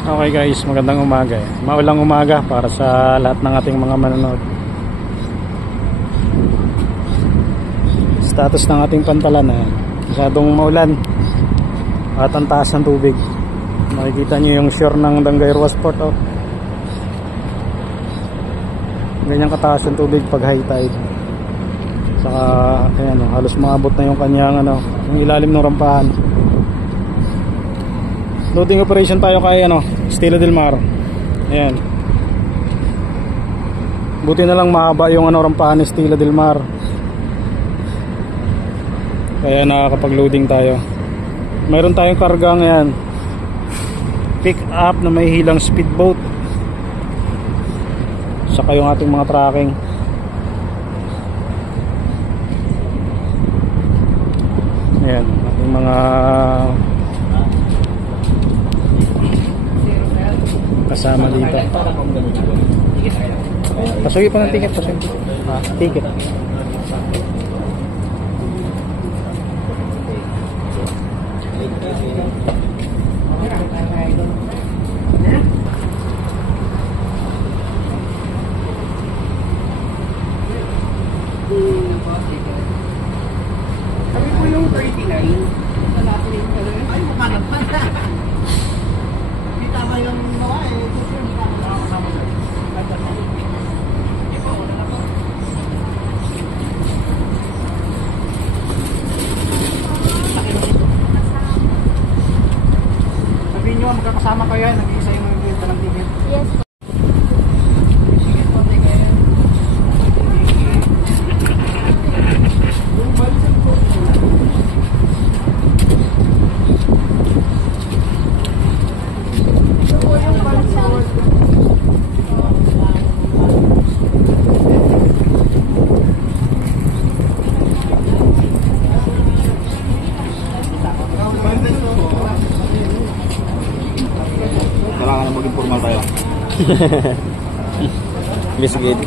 Okay guys, magandang umaga. Maulang umaga para sa lahat ng ating mga manonood. Status ng ating pantalan masyadong maulan at ang taas ng tubig. Makikita nyo yung shore ng Dangairwa Sport ganyan kataas yung tubig pag high tide. Saka ayan, halos maabot na yung kanyang yung ilalim ng rampahan. Loading operation tayo kay Estela del Mar. Ayan. Buti na lang mahaba yung rampahan ni Estela del Mar. Kaya nakakapag-loading tayo. Mayroon tayong karga ngayon. Pick up na may hilang speedboat. Saka yung ating mga tracking. Ayan, ating mga kasama dito. Pasugi pa ng ticket. Ticket. Kami po yung 39. Ay, mukha naman. Hindi tama yung mga sabihin nyo, magkakasama kayo, nag-iisa yung mga ng ticket. Yes. Kailangan na maging formal tayo. Miss Gid.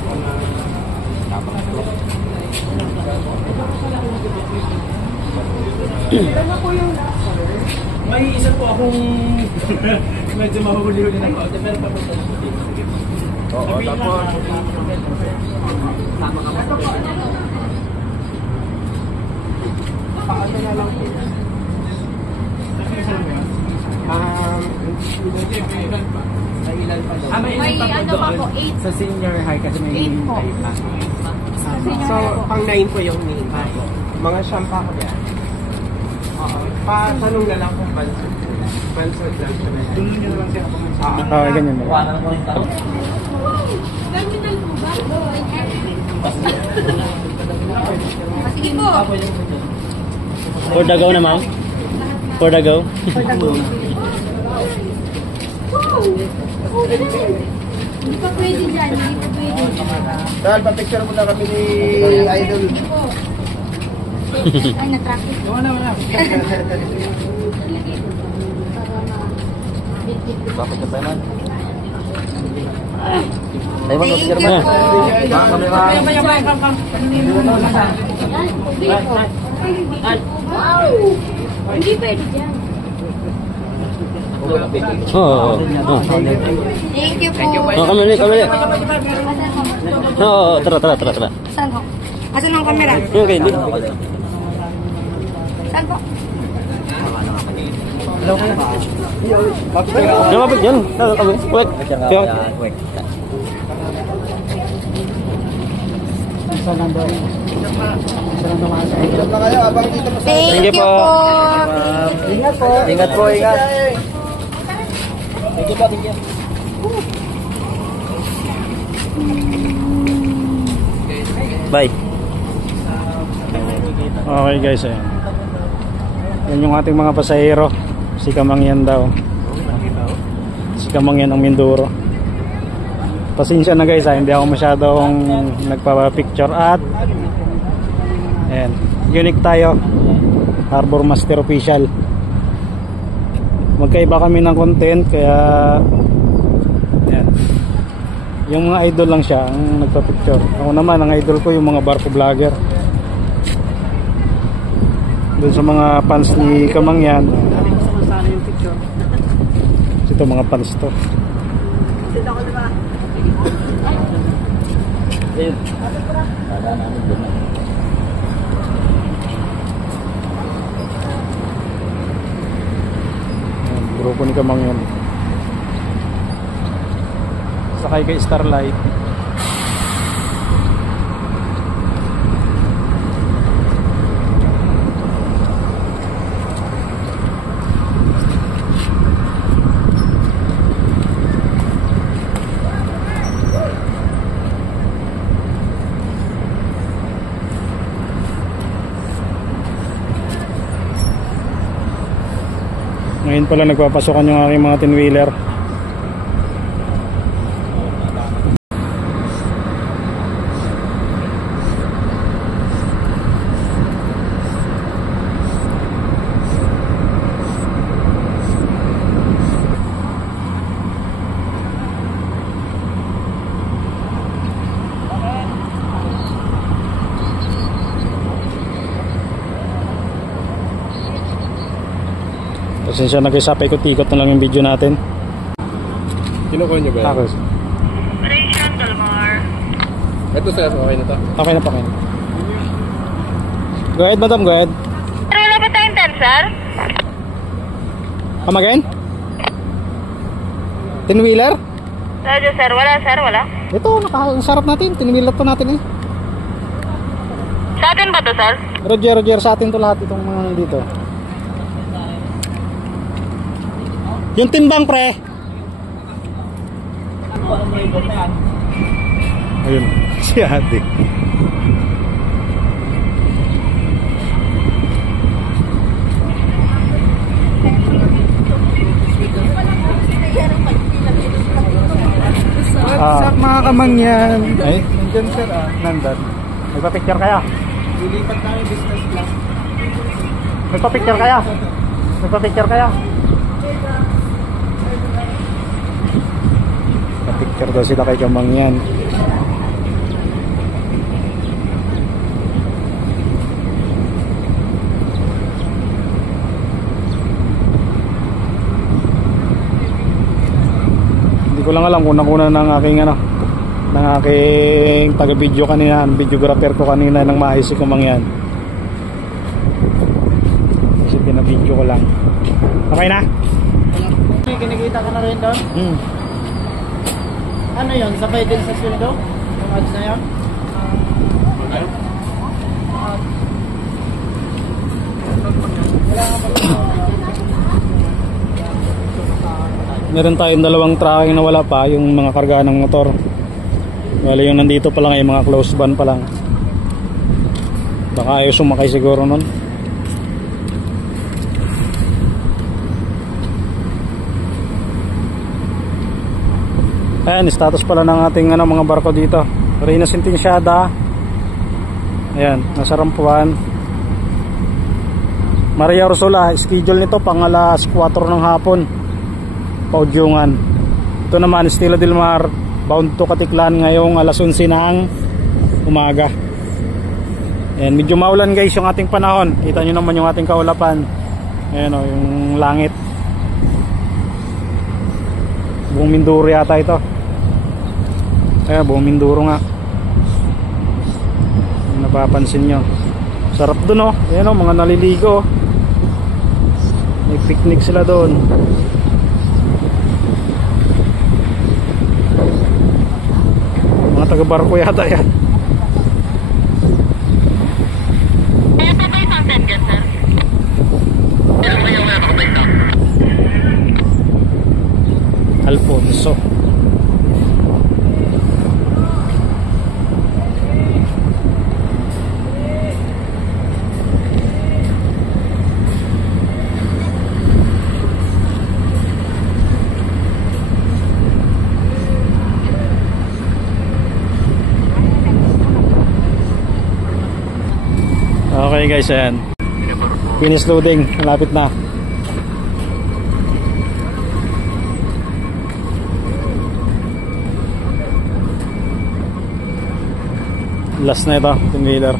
May isa po akong medyo mahuli-huli na konti pero papunta na po dito. Oo, tapos paano na lang po. May ilan pa doon? May ano pa po, 8. Sa senior high kasi may 8 po. So, pang 9 po yung name. Mga siyampa ko yan. Patanong na lang kung bansod. Bansod lang siya. Tulungan nyo na lang siya kung Ganyan na. Terminal po ba? Sige po. For the go na ma'am? For the go? Hindi pa pwede dyan. Hindi pa pwede. dahil pa-picture muna kami ni Idol. Sige po. Ay, na-traffic. wala. Bakit ka tayo man? Tayo Thank you po. Wow! Hindi pwede dyan. Oo. Thank you po. Kamali. Oo, tara. Saan po? Asan ang camera? Okay, hindi. Saan po? Lumapit yan. Wait. Thank you po. Ingat po. Thank you. Bye. Okay guys, ayan. Yan yung ating mga pasahero. Si Kamangyan daw. Si Kamangyan ng Mindoro. Pasensya na guys, hindi ako masyadong nagpapicture at ayan, unique tayo. Harbor Master Official. Magkaiba kami ng content kaya ayan. Yung mga idol lang siya ang nagpa-picture. Ako naman, ang idol ko yung mga barko vlogger. Doon sa mga fans ni Kamangyan, Ito mga pans to. Sino ko diba? Ayun. Kala namin doon na. Ayan, grupo ni Kamang yan. Sakay kay Starlight. Ngayon pala nagpapasokan yung aking mga tin-wheeler. Pasensya na guys, paikot-ikot na lang yung video natin. Kinukuha niyo ba yan? Ako. Operation Dalmar. Ito sir, okay na to. Okay na pa kayo. Go ahead madam, go ahead. Pero wala ba tayong time, sir? Come again? Tin-wheeler? Radyo, sir. Wala, sir. Wala. Ito, nakasarap natin. Tin-wheeler to natin eh. Sa atin ba to, sir? Roger, sa atin to lahat itong mga nandito. Yung timbang pre. Ayun, si ate. Sa mga kamangyan. Ay, Nandyan sir nandun. Nagpa-picture kaya? Lilipat namin business class. Nagpa-picture kaya? Nagpa-picture kaya? Nagpa-picture daw sila kay Kamangyan. Hindi ko lang alam kung nakuna ng aking ng aking taga-video kanina, videographer ko kanina ng maayos si Kamangyan. Kasi pinabidyo ko lang. Okay na? May kinikita ka na rin doon? Ano yun? Sabay din sa sweldo? Yung ads na yun? Meron tayong dalawang tracking na wala pa, yung mga karga ng motor. Wala yung nandito pa lang ay mga close van pa lang. Baka ayaw sumakay siguro nun. Ayan, status pala ng ating mga barko dito. Reina Sentenciada. Ayan, nasa Rampuan. Maria Ursula, schedule nito pang alas 4 ng hapon. Paudyungan. Ito naman Estela del Mar, bound to Katiklan ngayong alas 11 ng umaga. Ayan, medyo maulan guys yung ating panahon. Kita nyo naman yung ating kaulapan. Ayan o, yung langit. Buong Mindoro yata ito. Ayan, buong Mindoro nga. Kung napapansin nyo, sarap dun o. Ayan o, mga naliligo. May picnic sila doon. Mga taga-barko yata yan. Alfonso. Okay guys, ayan. Finish loading, malapit na. Last na ito, tin-wheeler.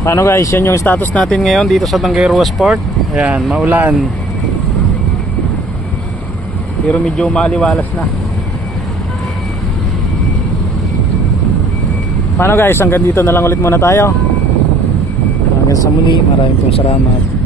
Paano guys, yan yung status natin ngayon dito sa Tanggayruas Port. Ayan, maulan. Pero medyo maliwalas na. Paano guys, hanggang dito na lang ulit muna tayo. Hanggang sa muli, maraming pong salamat.